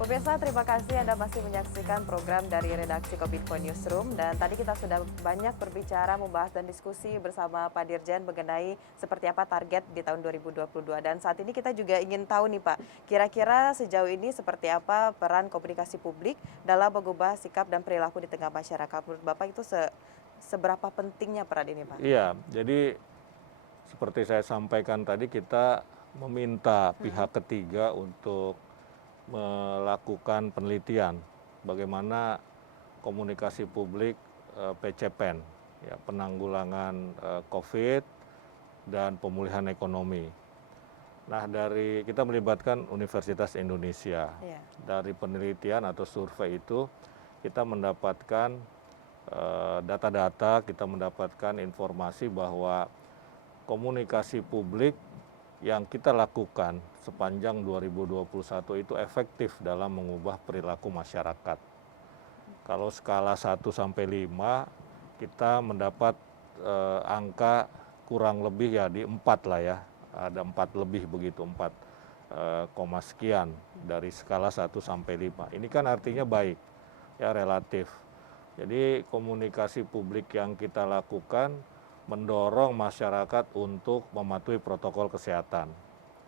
Pemirsa, terima kasih Anda masih menyaksikan program dari redaksi Kominfo Newsroom. Dan tadi kita sudah banyak berbicara, membahas dan diskusi bersama Pak Dirjen mengenai seperti apa target di tahun 2022. Dan saat ini kita juga ingin tahu nih Pak, kira-kira sejauh ini seperti apa peran komunikasi publik dalam mengubah sikap dan perilaku di tengah masyarakat. Menurut Bapak itu seberapa pentingnya peran ini Pak? Iya, jadi seperti saya sampaikan tadi, kita meminta pihak ketiga untuk melakukan penelitian bagaimana komunikasi publik PCPEN, ya, penanggulangan COVID dan pemulihan ekonomi. Nah, kita melibatkan Universitas Indonesia. Iya. Dari penelitian atau survei itu kita mendapatkan data-data, kita mendapatkan informasi bahwa komunikasi publik yang kita lakukan sepanjang 2021 itu efektif dalam mengubah perilaku masyarakat. Kalau skala 1 sampai 5, kita mendapat angka kurang lebih ya di 4 lah ya. Ada 4 lebih begitu, 4 koma sekian dari skala 1 sampai 5. Ini kan artinya baik, ya, relatif. Jadi komunikasi publik yang kita lakukan mendorong masyarakat untuk mematuhi protokol kesehatan,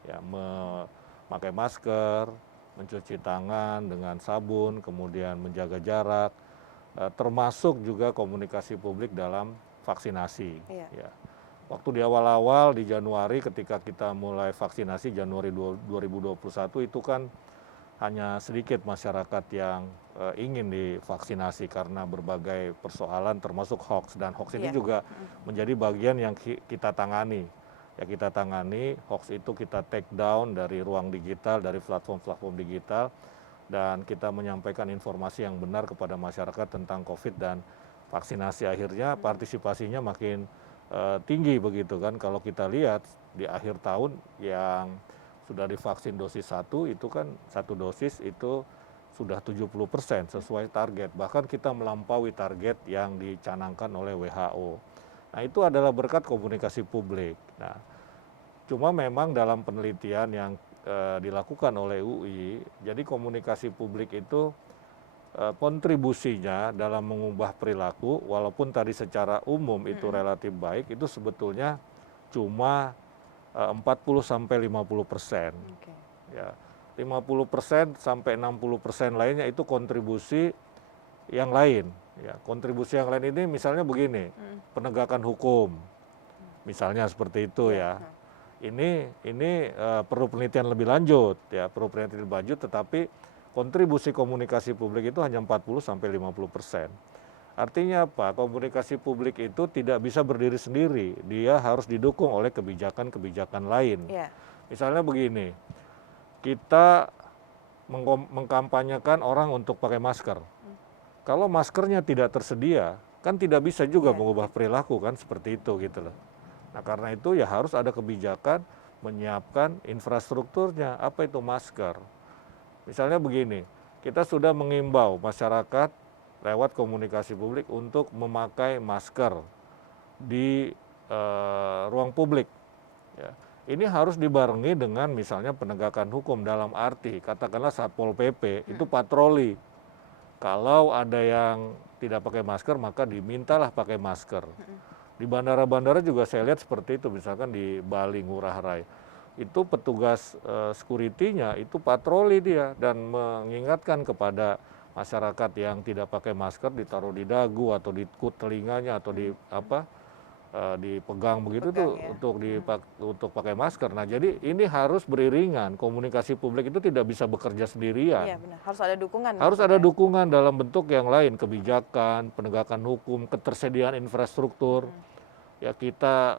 ya, memakai masker, mencuci tangan dengan sabun, kemudian menjaga jarak, termasuk juga komunikasi publik dalam vaksinasi. Iya. Ya. Waktu di awal-awal di Januari ketika kita mulai vaksinasi Januari 2021 itu kan hanya sedikit masyarakat yang ingin divaksinasi karena berbagai persoalan termasuk hoax, dan hoax ini Iya. juga menjadi bagian yang kita tangani. Ya, kita tangani hoax itu, kita take down dari ruang digital, dari platform-platform digital, dan kita menyampaikan informasi yang benar kepada masyarakat tentang COVID dan vaksinasi. Akhirnya partisipasinya makin tinggi begitu kan. Kalau kita lihat di akhir tahun yang sudah divaksin dosis 1 itu kan 1 dosis itu sudah 70% sesuai target. Bahkan kita melampaui target yang dicanangkan oleh WHO. Nah, itu adalah berkat komunikasi publik. Nah, cuma memang dalam penelitian yang dilakukan oleh UI, jadi komunikasi publik itu kontribusinya dalam mengubah perilaku, walaupun tadi secara umum itu relatif baik, itu sebetulnya cuma 40-50%. Oke. Ya, 50% sampai 60% lainnya itu kontribusi yang lain. Ya, kontribusi yang lain ini misalnya begini, penegakan hukum, misalnya seperti itu ya. Ini perlu penelitian lebih lanjut, ya, perlu penelitian lebih lanjut, tetapi kontribusi komunikasi publik itu hanya 40-50%. Artinya apa? Komunikasi publik itu tidak bisa berdiri sendiri, dia harus didukung oleh kebijakan-kebijakan lain. Iya. Misalnya begini, kita mengkampanyekan orang untuk pakai masker. Kalau maskernya tidak tersedia, kan tidak bisa juga mengubah perilaku kan, seperti itu gitu loh. Nah, karena itu ya harus ada kebijakan menyiapkan infrastrukturnya. Apa itu masker? Misalnya begini, kita sudah mengimbau masyarakat lewat komunikasi publik untuk memakai masker di ruang publik. Ya. Ini harus dibarengi dengan misalnya penegakan hukum, dalam arti katakanlah Satpol PP itu patroli. Kalau ada yang tidak pakai masker maka dimintalah pakai masker. Di bandara-bandara juga saya lihat seperti itu, misalkan di Bali, Ngurah Rai. Itu petugas security-nya itu patroli dia dan mengingatkan kepada masyarakat yang tidak pakai masker ditaruh di dagu atau di telinganya atau di dipegang begitu tuh ya. untuk pakai masker. Nah, jadi ini harus beriringan. Komunikasi publik itu tidak bisa bekerja sendirian. Iya, benar. Harus ada dukungan. Harus ada maksudnya. dukungan dalam bentuk yang lain, kebijakan, penegakan hukum, ketersediaan infrastruktur. Ya, kita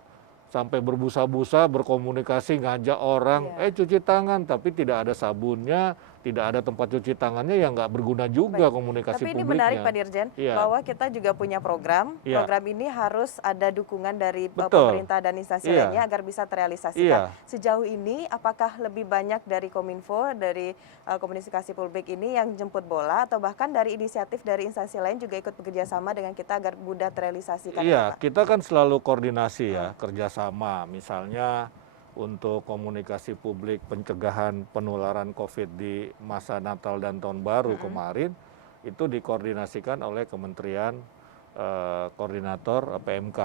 sampai berbusa-busa berkomunikasi ngajak orang, cuci tangan, tapi tidak ada sabunnya, tidak ada tempat cuci tangannya, yang nggak berguna juga komunikasi Tapi ini publiknya. menarik Pak Dirjen, bahwa kita juga punya program. Program ini harus ada dukungan dari pemerintah dan instansi lainnya agar bisa terrealisasikan. Sejauh ini, apakah lebih banyak dari Kominfo, dari komunikasi publik ini yang jemput bola, atau bahkan dari inisiatif dari instansi lain juga ikut bekerja sama dengan kita agar mudah terrealisasikan? Iya, kita kan selalu koordinasi ya, kerjasama. Misalnya untuk komunikasi publik pencegahan penularan COVID di masa Natal dan Tahun Baru kemarin itu dikoordinasikan oleh Kementerian Koordinator PMK,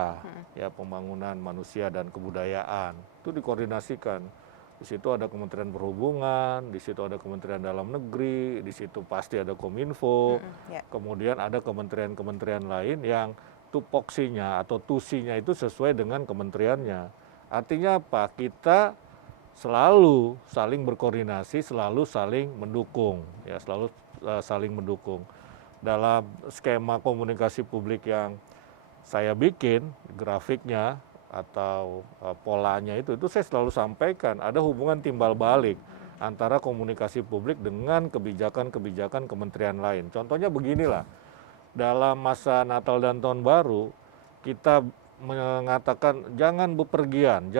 ya Pembangunan Manusia dan Kebudayaan. Itu dikoordinasikan. Di situ ada Kementerian Perhubungan, di situ ada Kementerian Dalam Negeri, di situ pasti ada Kominfo, kemudian ada kementerian-kementerian lain yang tupoksinya atau tusinya itu sesuai dengan kementeriannya. Artinya apa? Kita selalu saling berkoordinasi, selalu saling mendukung, ya selalu saling mendukung. Dalam skema komunikasi publik yang saya bikin, grafiknya atau polanya itu saya selalu sampaikan ada hubungan timbal balik antara komunikasi publik dengan kebijakan-kebijakan kementerian lain. Contohnya beginilah, dalam masa Natal dan Tahun Baru kita mengatakan jangan bepergian,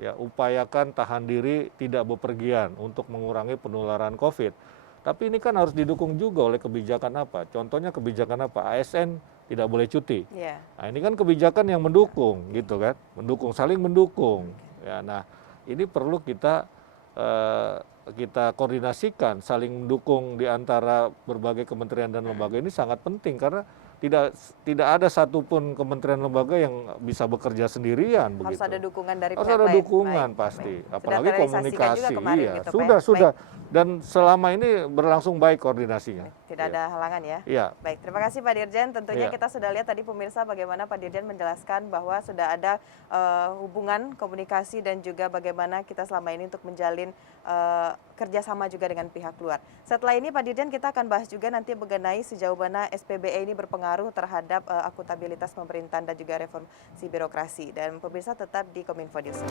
ya upayakan tahan diri tidak bepergian untuk mengurangi penularan COVID. Tapi ini kan harus didukung juga oleh kebijakan apa? Contohnya kebijakan apa? ASN tidak boleh cuti. Nah, ini kan kebijakan yang mendukung, gitu kan? Mendukung, saling mendukung. Ya, nah ini perlu kita koordinasikan, saling mendukung di antara berbagai kementerian dan lembaga ini sangat penting karena tidak ada satupun kementerian lembaga yang bisa bekerja sendirian. Harus begitu. ada dukungan dari harus pihak ada lain. dukungan Baik, pasti, baik. apalagi Sudah komunikasi. juga kemarin Iya, gitu, sudah. Baik. Dan selama ini berlangsung baik koordinasinya. Tidak ada halangan ya? Iya. Baik, terima kasih Pak Dirjen. Tentunya Iya. kita sudah lihat tadi pemirsa bagaimana Pak Dirjen menjelaskan bahwa sudah ada hubungan komunikasi dan juga bagaimana kita selama ini untuk menjalin kerjasama juga dengan pihak luar. Setelah ini Pak Dirjen kita akan bahas juga nanti mengenai sejauh mana SPBE ini berpengaruh terhadap akuntabilitas pemerintahan dan juga reformasi birokrasi. Dan pemirsa tetap di Kominfo News.